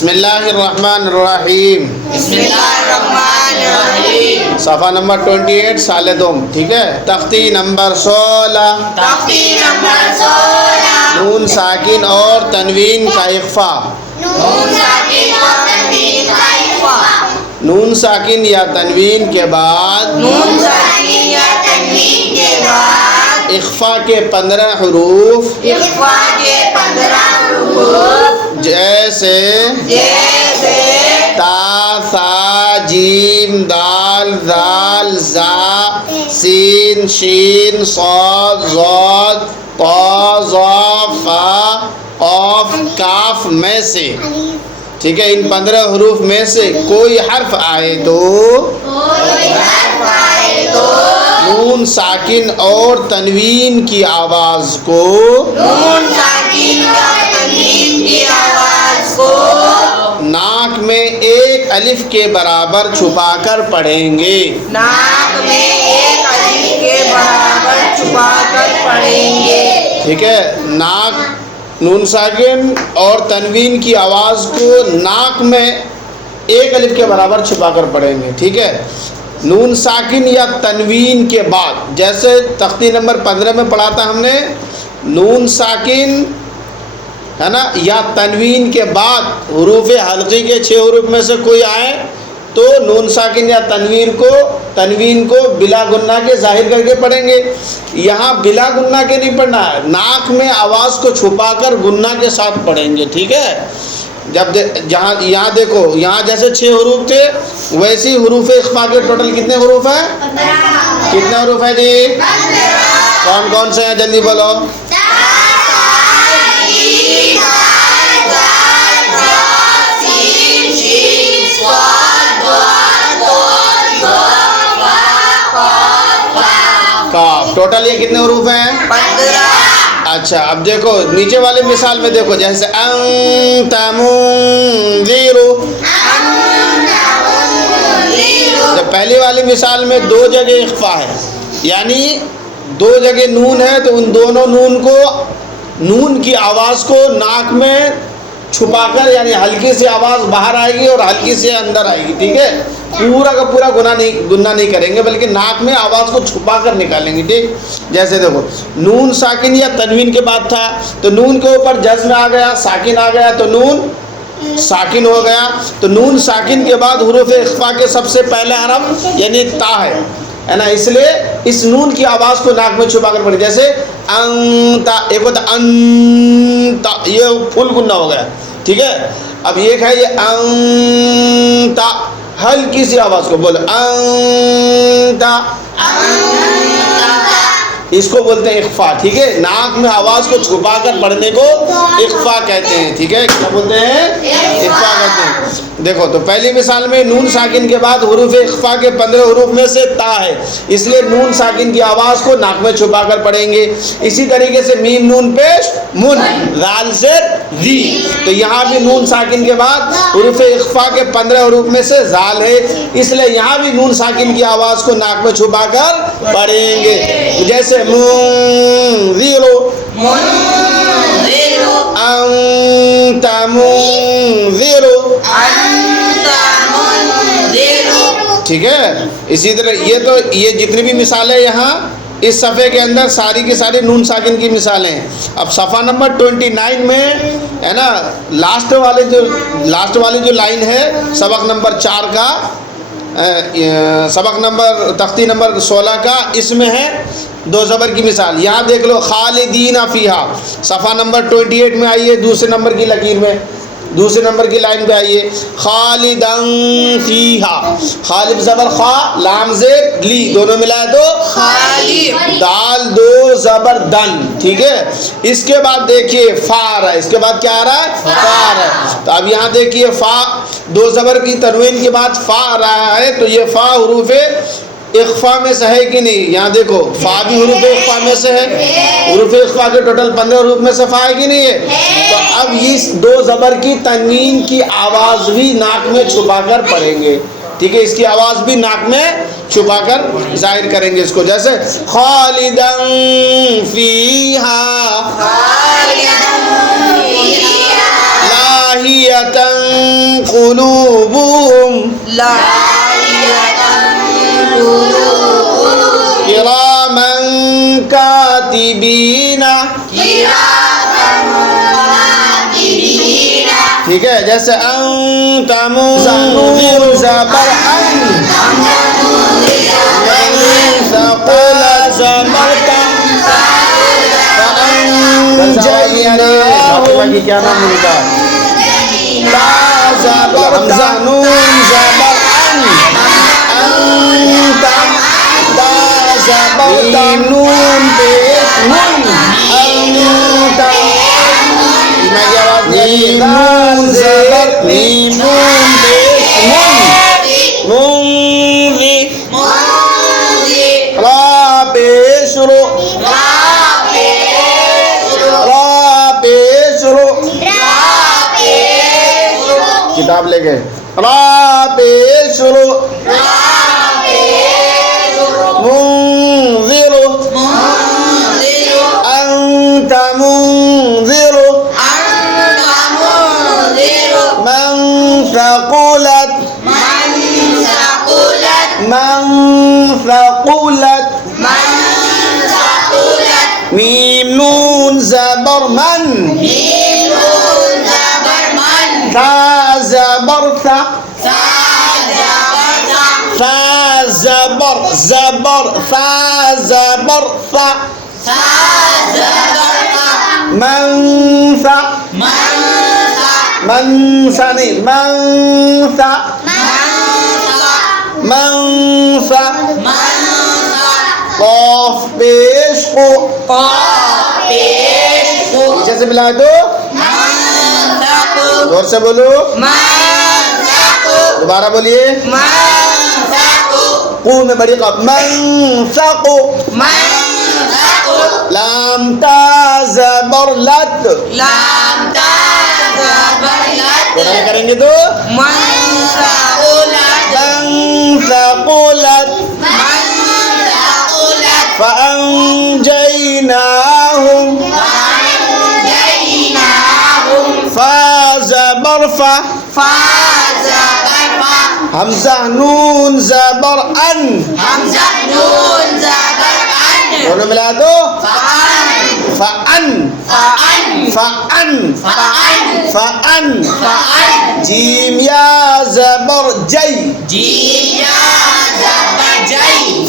बिस्मिल्लाहिर्रहमानिर्रहीम। बिस्मिल्लाहिर्रहमानिर्रहीम। सफ़ा नंबर 28 साले दोम, ठीक है। तख्ती नंबर 16। तख्ती नंबर 16। नून साकिन और तनवीन का इख्फा। नून साकिन और तनवीन का इख्फा। नून साकिन या तनवीन के बाद नून साकिन या तनवीन के बाद इख्फा के 15 हुरूफ इख्फा के 15 हुरूफ जैसे जैसे ता, सा, जीम, दाल, जाल, जा, सीन, शीन, सौद, ज़ौद, ता, ज़ा, फा, ऑफ, काफ में से, ठीक है। इन 15 हुरूफ में से कोई हर्फ आए तो नून साकिन और तनवीन की आवाज़ को नून साकिन और तनवीन की आवाज़ को नाक में एक अलिफ के बराबर छुपाकर पढ़ेंगे। नाक में एक अलिफ के बराबर छुपाकर पढ़ेंगे। ठीक है। नाक नून साकिन और तनवीन की आवाज़ को नाक में एक अलिफ के बराबर छुपाकर पढ़ेंगे, ठीक है। नून साकिन या तनवीन के बाद, जैसे तख्ती नंबर 15 में पढ़ा था हमने, नून साकिन है ना या तनवीन के बाद हुरूफ हल्की के 6 हुरूफ में से कोई आए तो नून साकिन या तनवीन को बिला गुन्ना के जाहिर करके पढ़ेंगे। यहाँ बिला गुन्ना के नहीं पढ़ना है, नाक में आवाज़ को छुपाकर गुन्ना के साथ पढ़ेंगे, ठीक है। जब जहाँ यहाँ देखो, यहाँ जैसे 6 हुरूफ थे वैसे ही हुरूफ इख्फा के टोटल कितने हुरूफ हैं? 15। कितने हुरूफ हैं जी? 15। कौन कौन से हैं, जल्दी बोलो। काफ। टोटल ये कितने हुरूफ हैं? 15। अच्छा, अब देखो नीचे वाली मिसाल में देखो, जैसे अंतमुंज़िरु, जब पहली वाली मिसाल में 2 जगह इख्फा है, यानी 2 जगह नून है, तो उन दोनों नून की आवाज़ को नाक में छुपाकर, यानी हल्की सी आवाज़ बाहर आएगी और हल्की से अंदर आएगी, ठीक है। पूरा का पूरा गुन्ना नहीं करेंगे, बल्कि नाक में आवाज़ को छुपाकर निकालेंगे, ठीक। जैसे देखो नून साकिन या तनवीन के बाद था तो नून के ऊपर जज्म आ गया, साकिन आ गया तो नून साकिन हो गया। तो नून साकिन के बाद हुरूफ इख्फा के सबसे पहले हरफ यानी ता है ना, इसलिए इस नून की आवाज़ को नाक में छुपाकर पढ़े। जैसे अंता, एक होता अंता, ये फुल गुन्ना हो गया, ठीक है। अब एक है ये अंता, हल्की सी आवाज़ को बोलो अंता, इसको बोलते हैं इख्फा, ठीक है। नाक में आवाज़ को छुपाकर पढ़ने को इख्फा कहते हैं, ठीक है। क्या बोलते हैं? इख्फा कहते हैं। देखो तो पहली मिसाल में नून साकिन के बाद हुरूफ इख्फा के 15 हुरूफ में से ता है, इसलिए नून साकिन की आवाज़ को नाक में छुपाकर पढ़ेंगे। इसी तरीके से मीम नून पेश मुन, दाल ज़ेर दी, तो यहाँ भी नून साकिन के बाद हुरूफ इख्फा के 15 हुरूफ में से जाल है, इसलिए यहाँ भी नून साकिन की आवाज़ को नाक में छुपाकर पढ़ेंगे। जैसे मुंज़िरु, अंतमुंज़िरु, ठीक है। इसी तरह ये जितनी भी मिसालें यहाँ इस सफ़े के अंदर सारी की सारी नून साकिन की मिसालें हैं। अब सफ़ा नंबर 29 में है ना, लास्ट वाली जो लाइन है सबक नंबर 4 का, सबक नंबर तख्ती नंबर 16 का, इसमें है 2 ज़बर की मिसाल। यहाँ देख लो, खालिदीन फ़ीहा, सफ़ा नंबर 28 में आइए, दूसरे नंबर की लकीर में, दूसरे नंबर की लाइन पे आइए, खालिदन फ़ीहा, खालिद ज़बर खा, लाम ज़ेर ली, दोनों मिलाए तो खालिद, दाल 2 ज़बर दन, ठीक है। इसके बाद देखिए फ़ा आ रहा है, इसके बाद क्या आ रहा है? फ़ा आ रहा है। तो अब यहाँ देखिए फ़ा 2 ज़बर की तनवीन के बाद फ़ा आ रहा है, तो ये फ़ा हुरूफ इख्फा में से है कि नहीं? यहाँ देखो फ़ा भी हुरूफ इख्फा में से है, हुरूफ इख्फा के टोटल 15 हुरूफ में से फ़ा है कि नहीं है? तो अब इस 2 ज़बर की तनवीन की आवाज़ भी नाक में छुपाकर पढ़ेंगे, ठीक है। इसकी आवाज़ भी नाक में छुपाकर जाहिर करेंगे इसको। जैसे खालिदन फ़ीहा लाहियतन قلوبهم لاهية قلوبهم كراما كاتبين ठीक है जैसे अंतमुज़िर ज़बर अन ثقل ज़बरता فأنجيناه की क्या नाम मिलता ता ज़बरता नून ज़बर अन अंत ता ज़बरता नून पेश हुन अंत नीम ज़बर नीम नून पेश हुन मुंज़ि रा पेश रो रा पेश रो किताब लेके रा पेश रो मुंज़िर अंत मुंज़िर من ثقلت ميم نون زبر من ثا زبر ثا ثا زبر زبر ثا زبر ثا من ثا من ثاني من ثا من ثا قاف पेश को पीछे से मिला दो जोर से बोलो दोबारा बोलिए कू में बड़ी कफ मन सको लाम ता ज़बर लत कोरल करेंगे तो मन सकुलत فأنجيناهم فا زبر فا همزة نون زبر أن दोनों मिला दो فأن जीम या زبر जय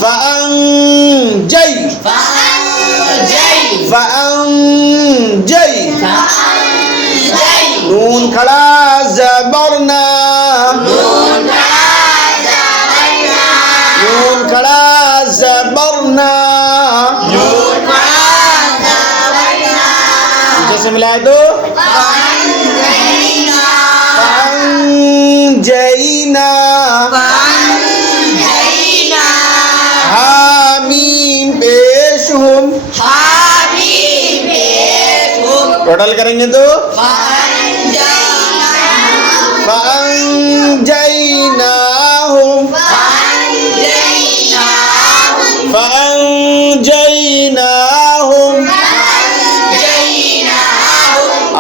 فأنجي नून खड़ा ज़बरना नून खड़ा ज़बरना जैसे मिला दो फअंजयना हामीम पेश हुम टोटल करेंगे तो फअंजयनाहुम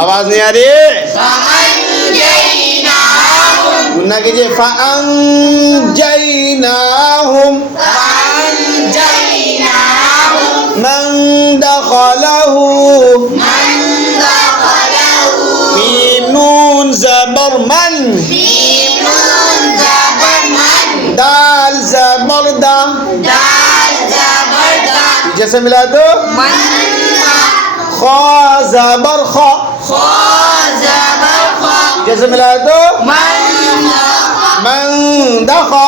आवाज नहीं आ रही गुन्ना कीजिए फअंजयनाहुम मन दखलहु मीम नून ज़बर मन दाल ज़बर दा जैसे मिला दो खा ज़बर खा जैसे मिला दो मन दखा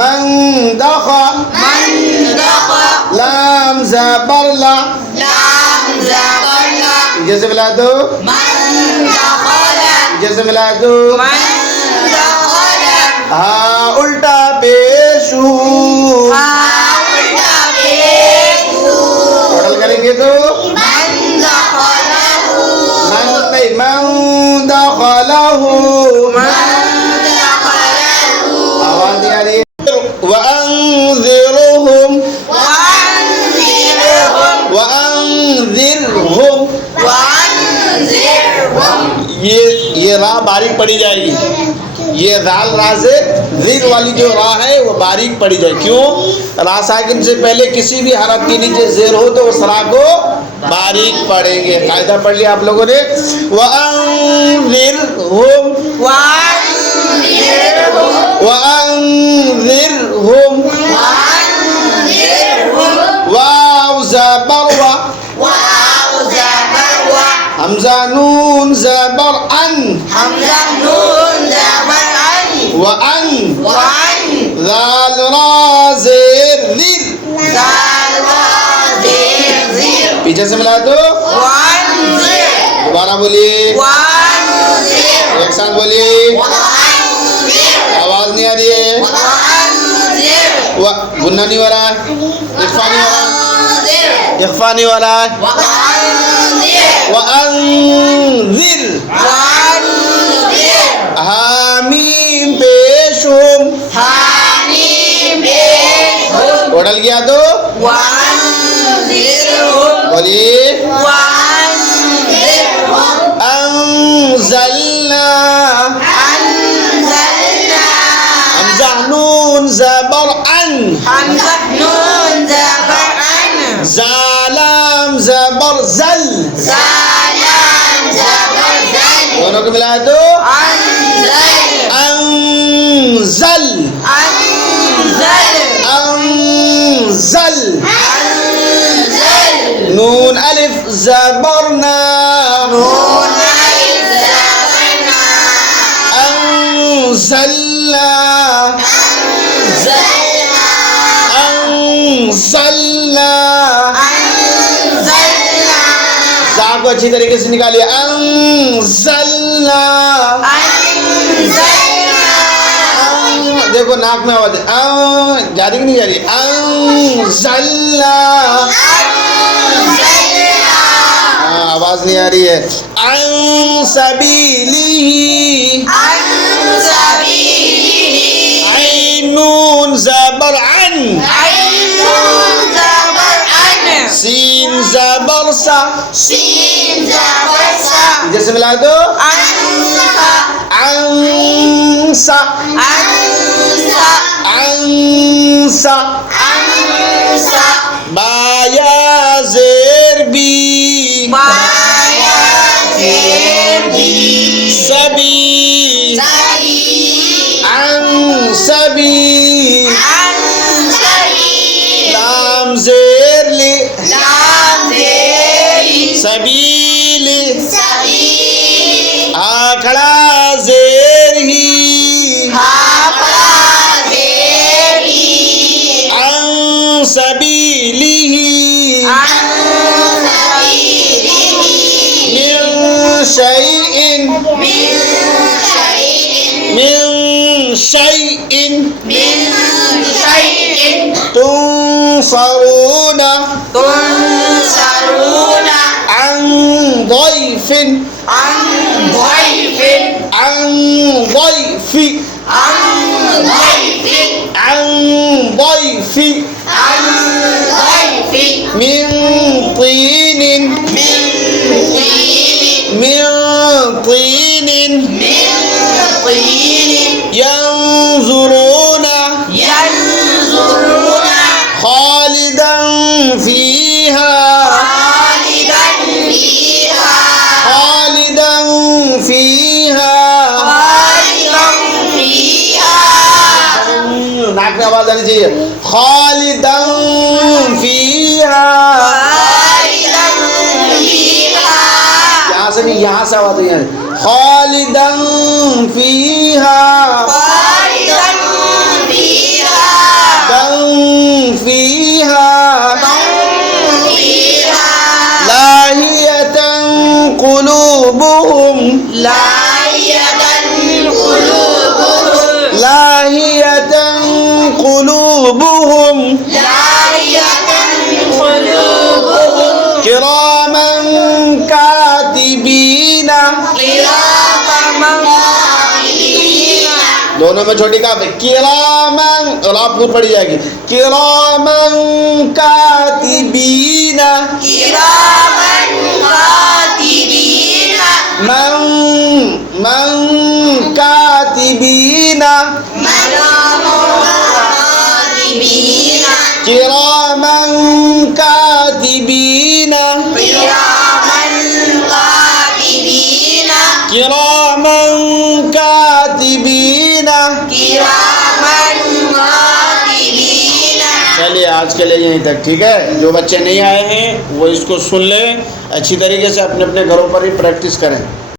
من دخل لام زبر لا जैसे मिला दो जैसे मिला दो हाँ उल्टा पेश टोटल करेंगे तो من دخله आवाज आ रही है وأنذرهم وأنذرهم पड़ी जाएगी। ये दाल रा से जिर वाली जो रा है वो बारीक पड़ी जाए। क्यों? रा साकिन से पहले किसी भी हरफ के नीचे जेर हो तो उस रा को बारीक पढ़ेंगे। कायदा पढ़ लिया आप लोगों ने। वअंज़िरहुम वअंज़िरहुम वाव ज़बर वा हमज़ा नून ज़बर अन वअन ज़ाल रा ज़ेर ज़िर पीछे से मिला तो दोबारा बोलिए, एक साथ बोलिए, आवाज नहीं आ रही है। गुन्ना नहीं हो रहा है, इख्फा नहीं हो रहा, इख्फा नहीं हो रहा है। वअंज़िर हामीम पेश हुम उड़ल गया तो बोलिए अंज़लना हमज़ा नून ज़बर अन ज़ालम ज़बर ज़ल दोनों को मिलाए तो अंज़ल अंज़ल नून अलिफ ज़बर ना अंज़लना अंज़लना ज़ा को अच्छी तरीके से निकालिए अंज़लना देखो नाक में आवाज जा रही कि नहीं जा रही अंज़लना आवाज नहीं आ रही है अन सबीलिही ऐन नून ज़बर अन सीन ज़बर सा जैसे मिला दो अंसा अंसा बाया ज़ेर बी सभी सभी लाम ज़ेर ली सबील आखड़ा ज़ेर ही अन सबीलिही मिन शैइन तुनसरून अन ضيफिन अन ضيफि अन ضيफि मिन तीनिन यंजुरून खालिदन फीहा नाक में आवाज आनी चाहिए खालिदन फीहा यहाँ से नहीं यहाँ से आवाज है खालिदन फीहा लाहियतन कुलूबुहुम किरामन कातिबीना दोनों में छोटी काफ है किरामन और आप पूरी पड़ी जाएगी किरामन कातिबीना मन कातिबीना किरामन कातिबीना किरामन कातिबीना। चलिए आज के लिए यहीं तक, ठीक है। जो बच्चे नहीं आए हैं वो इसको सुन लें, अच्छी तरीके से अपने अपने घरों पर ही प्रैक्टिस करें।